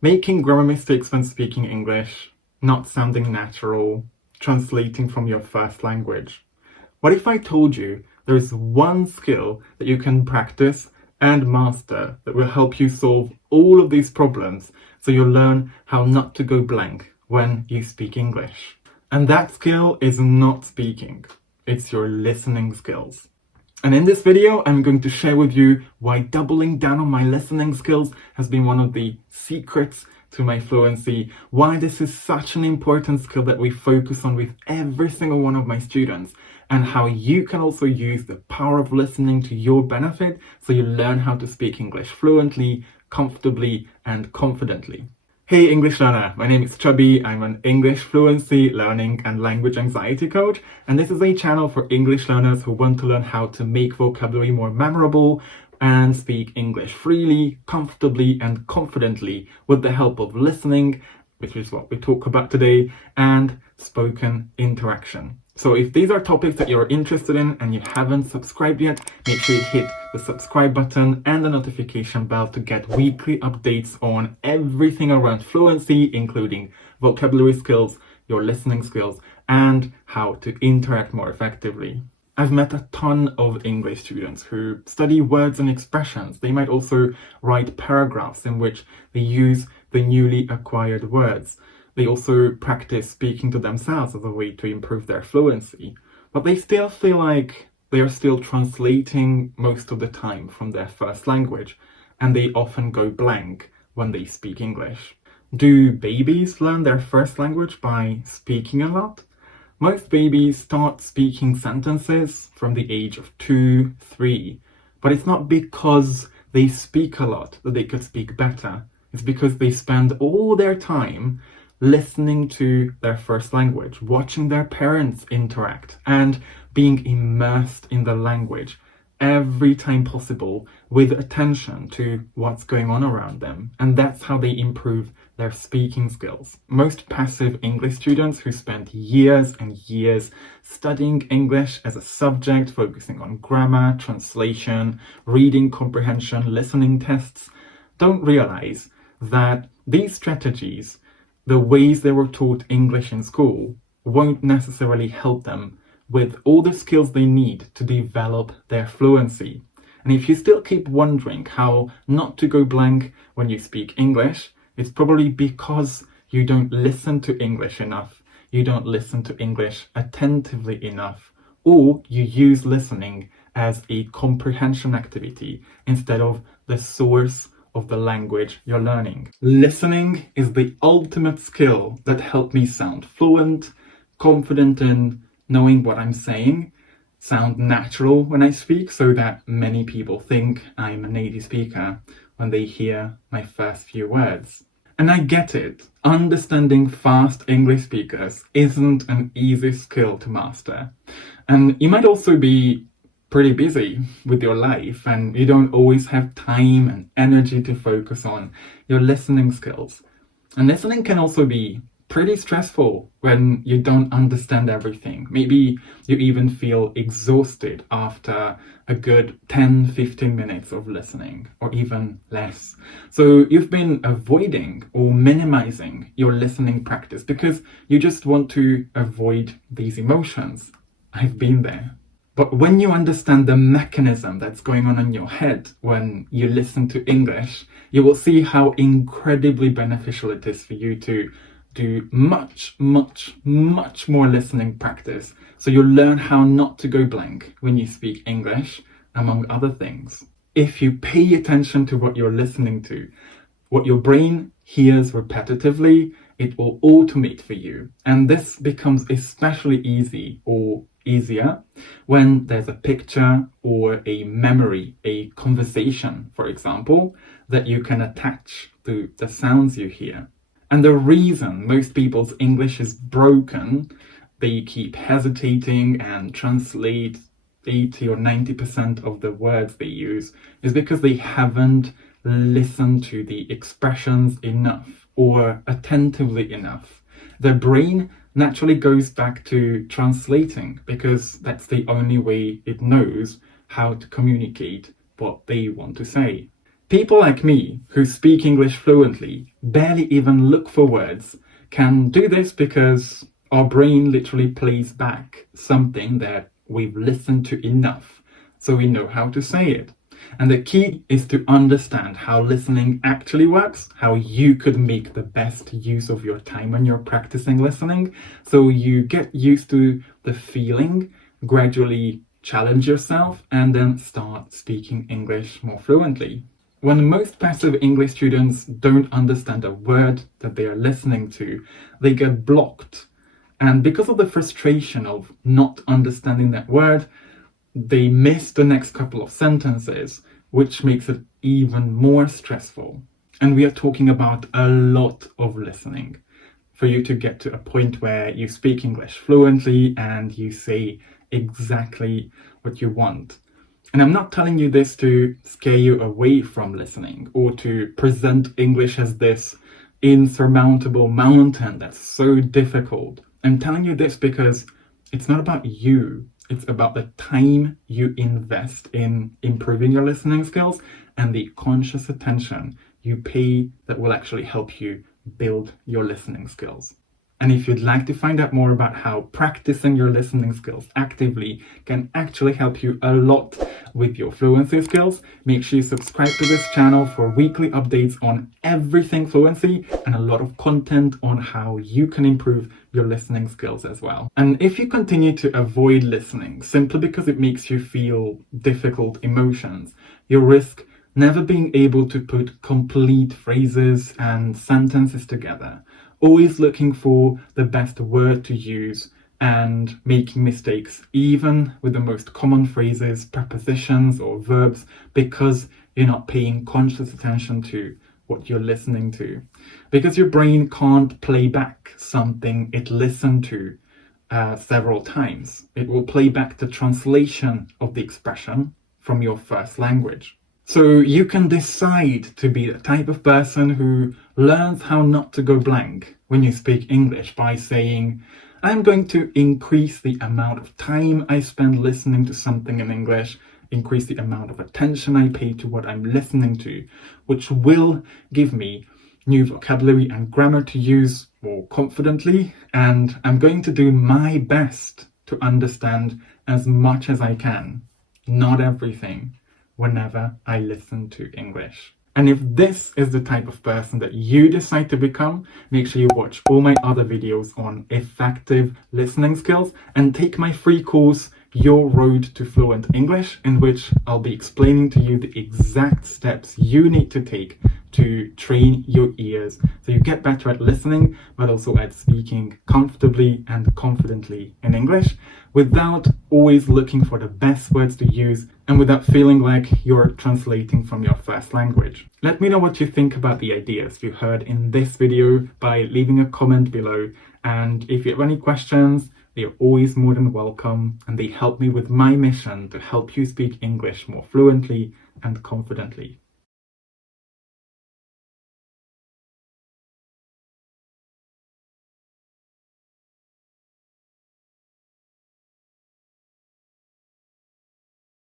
Making grammar mistakes when speaking English, not sounding natural, translating from your first language. What if I told you there is one skill that you can practice and master that will help you solve all of these problems so you'll learn how not to go blank when you speak English? And that skill is not speaking, it's your listening skills. And in this video, I'm going to share with you why doubling down on my listening skills has been one of the secrets to my fluency, why this is such an important skill that we focus on with every single one of my students, and how you can also use the power of listening to your benefit so you learn how to speak English fluently, comfortably, and confidently. Hey English learner, my name is Chubby. I'm an English fluency, learning and language anxiety coach, and this is a channel for English learners who want to learn how to make vocabulary more memorable and speak English freely, comfortably and confidently with the help of listening, which is what we talk about today, and spoken interaction. So if these are topics that you're interested in and you haven't subscribed yet, make sure you hit the subscribe button and the notification bell to get weekly updates on everything around fluency, including vocabulary skills, your listening skills, and how to interact more effectively. I've met a ton of English students who study words and expressions. They might also write paragraphs in which they use the newly acquired words. They also practice speaking to themselves as a way to improve their fluency, but they still feel like they are still translating most of the time from their first language, and they often go blank when they speak English. Do babies learn their first language by speaking a lot? Most babies start speaking sentences from the age of 2, 3, but it's not because they speak a lot that they could speak better. It's because they spend all their time listening to their first language, watching their parents interact, and being immersed in the language every time possible with attention to what's going on around them. And that's how they improve their speaking skills. Most passive English students who spend years and years studying English as a subject, focusing on grammar, translation, reading comprehension, listening tests, don't realize that these strategies, the ways they were taught English in school, won't necessarily help them with all the skills they need to develop their fluency. And if you still keep wondering how not to go blank when you speak English, it's probably because you don't listen to English enough, you don't listen to English attentively enough, or you use listening as a comprehension activity instead of the source of the language you're learning. Listening is the ultimate skill that helped me sound fluent, confident in knowing what I'm saying, sound natural when I speak so that many people think I'm a native speaker when they hear my first few words. And I get it, understanding fast English speakers isn't an easy skill to master. And you might also be pretty busy with your life and you don't always have time and energy to focus on your listening skills. And listening can also be pretty stressful when you don't understand everything. Maybe you even feel exhausted after a good 10-15 minutes of listening, or even less. So you've been avoiding or minimizing your listening practice because you just want to avoid these emotions. I've been there. But when you understand the mechanism that's going on in your head when you listen to English, you will see how incredibly beneficial it is for you to do much more listening practice, so you'll learn how not to go blank when you speak English, among other things. If you pay attention to what you're listening to, what your brain hears repetitively, it will automate for you. And this becomes especially easier when there's a picture or a memory, a conversation, for example, that you can attach to the sounds you hear. And the reason most people's English is broken, they keep hesitating and translate 80 or 90% of the words they use, is because they haven't listened to the expressions enough or attentively enough. Their brain naturally goes back to translating because that's the only way it knows how to communicate what they want to say. People like me, who speak English fluently, barely even look for words, can do this because our brain literally plays back something that we've listened to enough, so we know how to say it. And the key is to understand how listening actually works, how you could make the best use of your time when you're practicing listening, so you get used to the feeling, gradually challenge yourself, and then start speaking English more fluently. When most passive English students don't understand a word that they are listening to, they get blocked. And because of the frustration of not understanding that word, they miss the next couple of sentences, which makes it even more stressful. And we are talking about a lot of listening for you to get to a point where you speak English fluently and you say exactly what you want. And I'm not telling you this to scare you away from listening or to present English as this insurmountable mountain that's so difficult. I'm telling you this because it's not about you. It's about the time you invest in improving your listening skills and the conscious attention you pay that will actually help you build your listening skills. And if you'd like to find out more about how practicing your listening skills actively can actually help you a lot with your fluency skills, make sure you subscribe to this channel for weekly updates on everything fluency and a lot of content on how you can improve your listening skills as well. And if you continue to avoid listening simply because it makes you feel difficult emotions, you risk never being able to put complete phrases and sentences together, always looking for the best word to use and making mistakes even with the most common phrases, prepositions or verbs because you're not paying conscious attention to what you're listening to. Because your brain can't play back something it listened to several times. It will play back the translation of the expression from your first language. So you can decide to be the type of person who learns how not to go blank when you speak English by saying, I'm going to increase the amount of time I spend listening to something in English, increase the amount of attention I pay to what I'm listening to, which will give me new vocabulary and grammar to use more confidently, and I'm going to do my best to understand as much as I can, not everything, whenever I listen to English. And if this is the type of person that you decide to become, make sure you watch all my other videos on effective listening skills and take my free course, Your Road to Fluent English, in which I'll be explaining to you the exact steps you need to take to train your ears so you get better at listening, but also at speaking comfortably and confidently in English without always looking for the best words to use and without feeling like you're translating from your first language. Let me know what you think about the ideas you heard in this video by leaving a comment below. And if you have any questions, they're always more than welcome, and they help me with my mission to help you speak English more fluently and confidently.